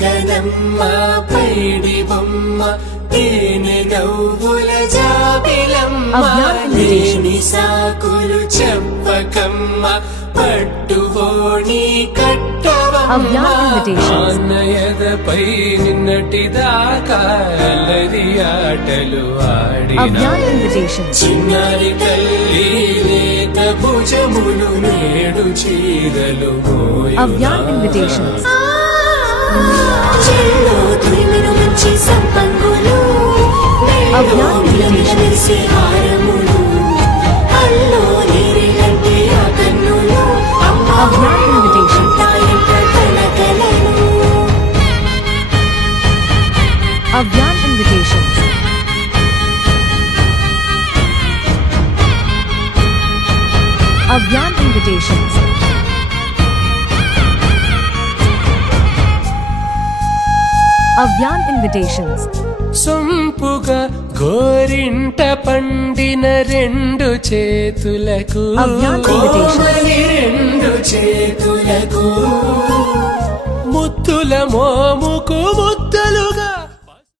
పలకనమ్మ పైడి బొమ్మ తేనె నవ్వుల జాబిలమ్మ లేని సాకులు చెప్పకమ్మ పట్టువోణి కట్టవమ్మ అన్నయదపై నిన్నటిదాకా అల్లరి ఆటలు ఆడిన చిన్నారి తల్లి లేత భుజములు నేడు చీరలు మంచి సంపంగులు హారములు అల్లో నీరిలంటే ఆ కన్నులు Avyan Invitations. Avyan Invitations. Avyan Invitations. సొంపుగా గోరింట పండిన రెండు చేతులకు కోమలి రెండు చేతులకు ముత్తుల మోముకు